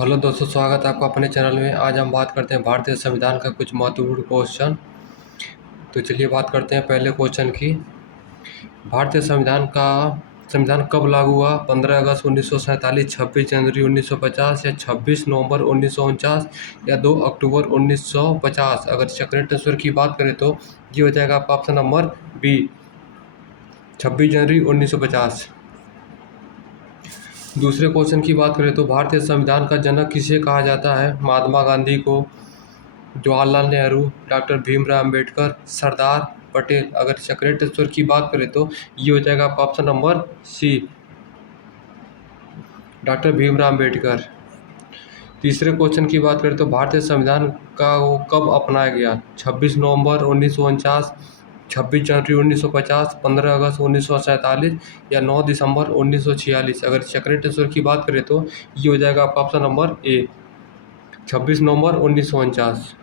Hello दोस्तों, स्वागत है आपका अपने चैनल में। आज हम बात करते हैं भारतीय संविधान का कुछ महत्वपूर्ण क्वेश्चन। तो चलिए बात करते हैं पहले क्वेश्चन की। भारतीय संविधान कब लागू हुआ? 15 अगस्त 1947, 26 जनवरी 1950 या 26 नवंबर 1949 या 2 अक्टूबर 1950। अगर सेकंड आंसर की बात करें तो ये हो जाएगा आपका ऑप्शन नंबर बी, 26 जनवरी 1950। दूसरे क्वेश्चन की बात करें तो भारतीय संविधान का जनक किसे कहा जाता है? महात्मा गांधी को, जवाहरलाल नेहरू, डॉक्टर भीमराव अंबेडकर, सरदार पटेल। अगर सेक्रेट आंसर की बात करें तो ये हो जाएगा आपका option number C, doctor Bhimrao Ambedkar. तीसरे क्वेश्चन की बात करें तो भारतीय संविधान का वो कब अपनाया गया? 26 नवंबर 1949, 26 जनवरी 1950, 15 अगस्त 1947 या 9 दिसंबर 1946। अगर सेक्रेट आंसर की बात करें तो ये हो जाएगा आपका ऑप्शन नंबर ए, 26 नवंबर 1949।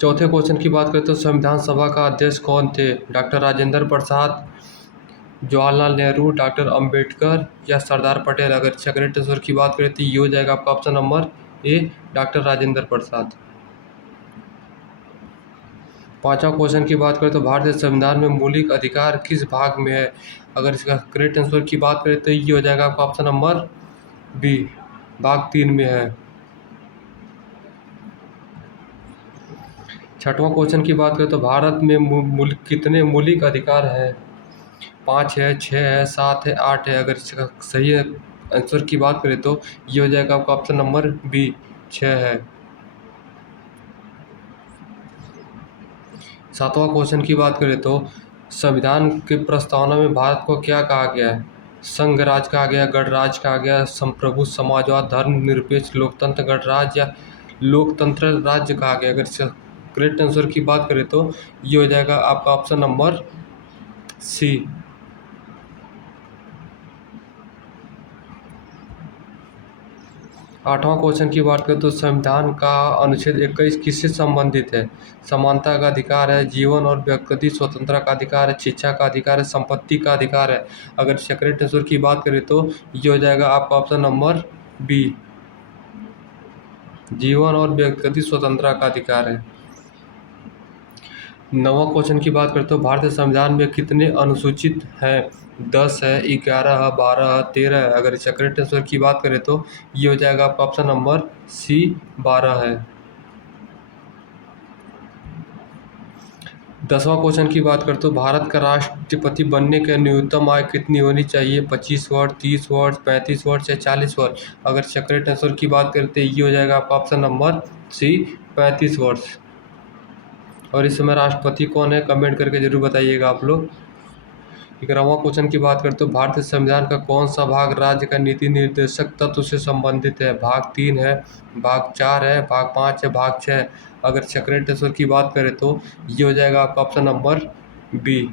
चौथे क्वेश्चन की बात करें तो संविधान सभा का अध्यक्ष कौन थे? डॉक्टर राजेंद्र प्रसाद, जवाहरलाल नेहरू, डॉक्टर अंबेडकर या सरदार पटेल। अगर सेक्रेट आंसर की बात करें तो ये हो जाएगा आपका option number A, doctor Rajendra Prasad. पांचवा क्वेश्चन की बात करें तो भारतीय संविधान में मौलिक अधिकार किस भाग में है? अगर इसका करेक्ट आंसर की बात करें तो ये हो जाएगा आपका ऑप्शन नंबर बी, भाग 3 में है। छठवां क्वेश्चन की बात करें तो भारत में कितने मौलिक अधिकार हैं? 5 है, 6 है, 7 है, 8 है। अगर इसका सही आंसर की बात करें तो ये हो जाएगा आपका ऑप्शन नंबर बी, 6 है। सातवां क्वेश्चन की बात करें तो संविधान के प्रस्तावना में भारत को क्या कहा गया है? संघ राज कहा गया, गणराज्य कहा गया, संप्रभु समाजवाद, धर्मनिरपेक्ष लोकतंत्र गणराज्य या लोकतंत्र राज्य कहा गया। अगर करेक्ट आंसर की बात करें तो ये हो जाएगा आपका ऑप्शन नंबर सी। आठवां क्वेश्चन की बात करें तो संविधान का अनुच्छेद 21 किससे संबंधित है? समानता का अधिकार है, जीवन और व्यक्ति स्वतंत्रता का अधिकार है, शिक्षा का अधिकार है, संपत्ति का अधिकार है। अगर सेक्रेट आंसर की बात करें तो ये हो जाएगा आपका ऑप्शन नंबर बी, जीवन और व्यक्ति स्वतंत्रता का अधिकार है। नवा क्वेश्चन की बात करते हो भारतीय संविधान में कितने अनुसूचित हैं? 10 है, 11 है, 12 है, 13 है। अगर सेक्रेट आंसर की बात करें तो ये हो जाएगा आपका ऑप्शन नंबर सी, 12 है। 10वां क्वेश्चन की बात करते हो भारत का राष्ट्रपति बनने के न्यूनतम आयु कितनी होनी चाहिए? 25 वर्ष, 30 वर्ष, 35 वर्ष या 40 वर्ष। अगर सेक्रेट आंसर की बात करते हैं ये हो जाएगा आपका ऑप्शन नंबर सी, 35 वर्ष। और इस समय राष्ट्रपति कौन है, कमेंट करके जरूर बताइएगा आप लोग। 11वां क्वेश्चन की बात करते हो भारतीय संविधान का कौन सा भाग राज्य का नीति निर्देशक तत्व से संबंधित है? भाग 3 है, भाग 4 है, भाग 5 है, भाग 6 है। अगर सेक्रेट आंसर की बात करें तो ये हो जाएगा आपका ऑप्शन नंबर बी।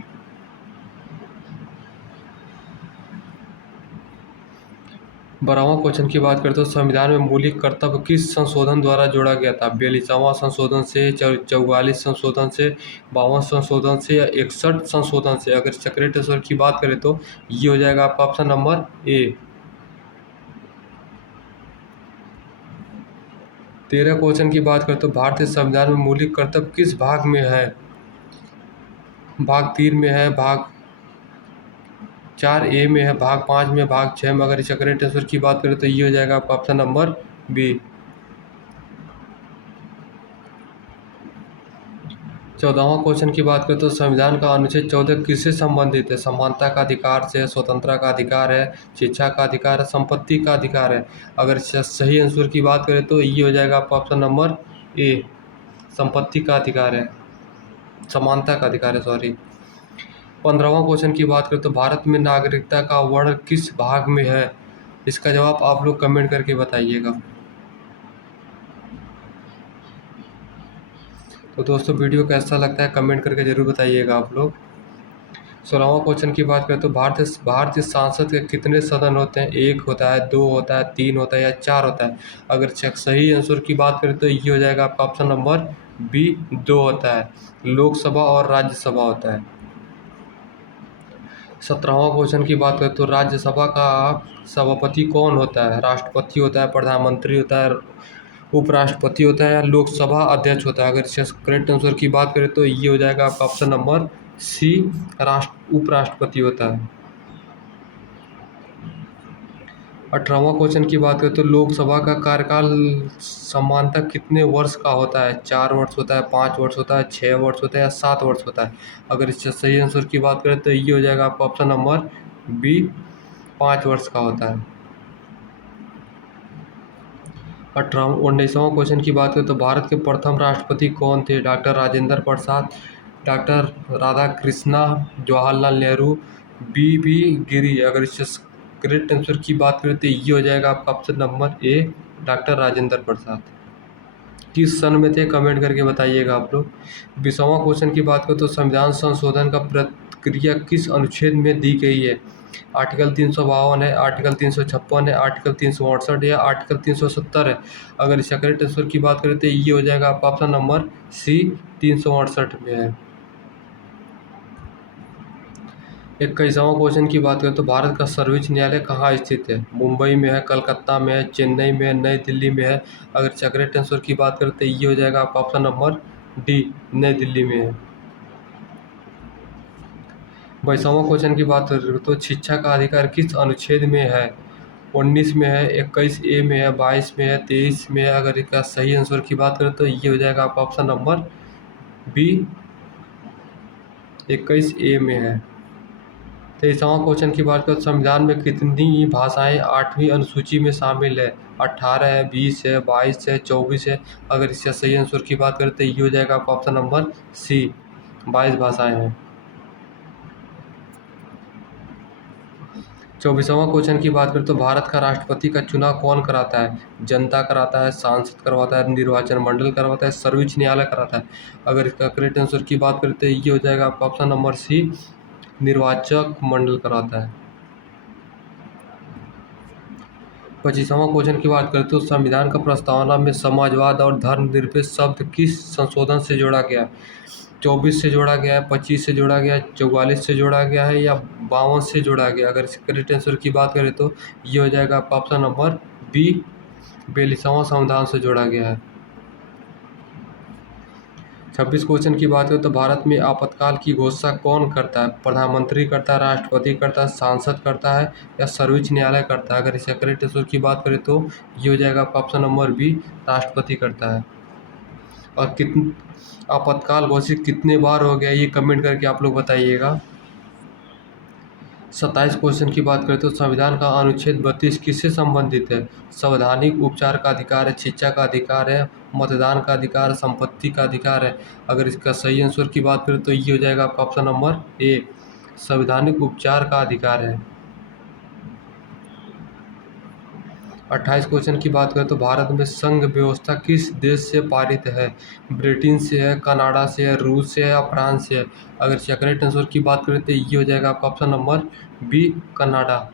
12वां क्वेश्चन की बात करते हो संविधान में मौलिक कर्तव्य किस संशोधन द्वारा जोड़ा गया था? 42वां संशोधन से, 44 संशोधन से, 52 संशोधन से या 61 संशोधन से। अगर सेक्रेट आंसर की बात करें तो ये हो जाएगा आपका ऑप्शन नंबर ए। 13 क्वेश्चन की बात करते हो भारतीय संविधान में मौलिक कर्तव्य किस भाग में है? भाग 3 में है, भाग 4 ए में है, भाग 5 में, भाग 6 में। अगर सेक्रेट आंसर की बात करें तो ये हो जाएगा आपका ऑप्शन नंबर बी। 14वां क्वेश्चन की बात करें तो संविधान का अनुच्छेद 14 किससे संबंधित है? समानता का अधिकार से, स्वतंत्रता का अधिकार है, शिक्षा का अधिकार है, संपत्ति का अधिकार है। अगर सही आंसर की बात करें तो ये हो जाएगा आपका ऑप्शन नंबर ए, संपत्ति का अधिकार है, समानता का अधिकार है, सॉरी। 15वां क्वेश्चन की बात करें तो भारत में नागरिकता का वर्ण किस भाग में है? इसका जवाब आप लोग कमेंट करके बताइएगा। तो दोस्तों वीडियो कैसा लगता है कमेंट करके जरूर बताइएगा आप लोग। 16वां क्वेश्चन की बात करें तो भारतीय संसद के कितने सदन होते हैं? 1 होता है, 2 होता है, 3 होता है या 4 होता है। अगर सही आंसर की बात करें तो ये हो जाएगा आपका ऑप्शन नंबर बी, 2 होता है। लोकसभा और राज्यसभा होता है। 17वां क्वेश्चन की बात करें तो राज्यसभा का सभापति कौन होता है? राष्ट्रपति होता है, प्रधानमंत्री होता है, उपराष्ट्रपति होता है या लोकसभा अध्यक्ष होता है? अगर इसका करेक्ट आंसर की बात करें तो ये हो जाएगा आपका ऑप्शन नंबर सी, उपराष्ट्रपति होता है। 18वां क्वेश्चन की बात करें तो लोकसभा का कार्यकाल सामान्यतः कितने वर्ष का होता है? 4 वर्ष होता है, 5 वर्ष होता है, 6 वर्ष होता है या 7 वर्ष होता है? अगर इसका सही आंसर की बात करें तो ये हो जाएगा आपका ऑप्शन नंबर बी, 5 वर्ष का होता है। 19वां क्वेश्चन की बात करें तो भारत के प्रथम राष्ट्रपति कौन थे? डॉक्टर राजेंद्र प्रसाद, डॉक्टर राधाकृष्णा, जवाहरलाल नेहरू, बी गिरी। अगर इससे करेक्ट आंसर की बात करें तो ये हो जाएगा आपका option number A, doctor Rajendra Prasad. किस सन में थे कमेंट करके बताइएगा आप लोग। 20वां क्वेश्चन की बात करें तो संविधान संशोधन का प्रक्रिया किस अनुच्छेद में दी गई है? आर्टिकल 352 है, आर्टिकल 356 है, आर्टिकल 368 या आर्टिकल 370 है? अगर इसका करेक्ट आंसर की बात करें तो ये हो जाएगा आपका ऑप्शन नंबर सी, 368 में है। 21वां क्वेश्चन की बात करें तो भारत का सर्वोच्च न्यायालय कहाँ स्थित है? मुंबई में है, कलकत्ता में है, चेन्नई में है, नई दिल्ली में है? अगर इसका करेक्ट आंसर की बात करें तो ये हो जाएगा आपका ऑप्शन नंबर डी, नई दिल्ली में है। 22वां क्वेश्चन की बात करें तो शिक्षा का अधिकार किस अनुच्छेद में है? 19 में है, 21A में है, 22 में है, 23 में है? अगर इसका सही आंसर की बात करें तो ये हो जाएगा आपका ऑप्शन नंबर बी, 21A में है। 23वां क्वेश्चन की बात करें तो संविधान में कितनी भाषाएं 8वीं अनुसूची में शामिल है? 18 है, 20 है, 22 है, 24 है? अगर इसका सही आंसर की बात करें तो ये हो जाएगा आपका ऑप्शन नंबर सी, 22 भाषाएं हैं। 24वां क्वेश्चन की बात करें तो भारत का राष्ट्रपति का चुनाव कौन कराता है? जनता कराता है, सांसद करवाता है, निर्वाचन मंडल करवाता है, सर्वोच्च न्यायालय कराता है? अगर इसका करेक्ट आंसर की बात करें तो ये हो जाएगा आपका ऑप्शन नंबर सी, निर्वाचक मंडल कराता है। 25वां क्वेश्चन की बात करें तो संविधान का प्रस्तावना में समाजवाद और धर्मनिरपेक्ष शब्द किस संशोधन से जोड़ा गया? 24 से जोड़ा गया है, 25 से जोड़ा गया है, 44 से जोड़ा गया है या 52 से जोड़ा गया? अगर इस करेक्ट आंसर की बात करें तो ये हो जाएगा आपका ऑप्शन नंबर बी, 42वां संविधान से जोड़ा गया है। 26 क्वेश्चन की बात करें तो भारत में आपातकाल की घोषणा कौन करता है? प्रधानमंत्री करता है, राष्ट्रपति करता है, सांसद करता है या सर्वोच्च न्यायालय करता है? अगर इसका करेक्ट आंसर की बात करें तो ये हो जाएगा आपका ऑप्शन नंबर बी, राष्ट्रपति करता है। और आपातकाल घोषित कितने बार हो गया ये कमेंट करके आप लोग बताइएगा। 27 क्वेश्चन की बात करें तो संविधान का अनुच्छेद 32 किससे संबंधित है? संवैधानिक उपचार का अधिकार है, शिक्षा का अधिकार है, मतदान का अधिकार, संपत्ति का अधिकार है? अगर इसका सही आंसर की बात करें तो ये हो जाएगा आपका ऑप्शन नंबर ए, संवैधानिक उपचार का अधिकार है। 28 क्वेश्चन की बात करें तो भारत में संघ व्यवस्था किस देश से पारित है? ब्रिटेन से है, कनाडा से है, रूस से है या फ्रांस से है? अगर इसका करेक्ट आंसर की बात करें तो ये हो जाएगा आपका option number B, Canada.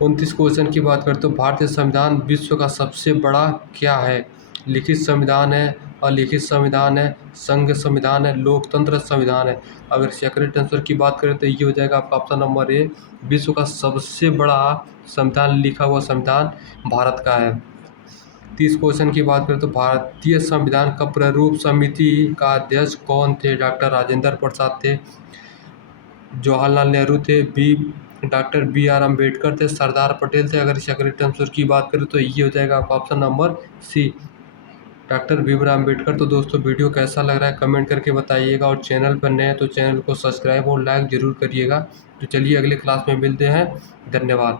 29 question की बात करें तो भारतीय संविधान विश्व का सबसे बड़ा क्या है? लिखित संविधान है, अलिखित संविधान है, संघ संविधान है, लोकतंत्र संविधान है? अगर इसका करेक्ट आंसर की बात करें तो ये हो जाएगा आपका ऑप्शन नंबर ए, विश्व का सबसे बड़ा संविधान लिखा हुआ संविधान भारत का है। 30 क्वेश्चन की बात करें तो भारतीय संविधान का प्रारूप समिति का अध्यक्ष कौन थे? डॉक्टर राजेंद्र प्रसाद थे, जवाहरलाल नेहरू थे, डॉक्टर BR अम्बेडकर थे, सरदार पटेल थे? अगर इसका करेक्ट आंसर की बात करें तो ये हो जाएगा आपका option number C, doctor Bhimrao Ambedkar. तो दोस्तों वीडियो कैसा लग रहा है कमेंट करके बताइएगा और चैनल पर नए हैं तो चैनल को सब्सक्राइब और लाइक ज़रूर करिएगा। तो चलिए अगले क्लास में मिलते हैं, धन्यवाद।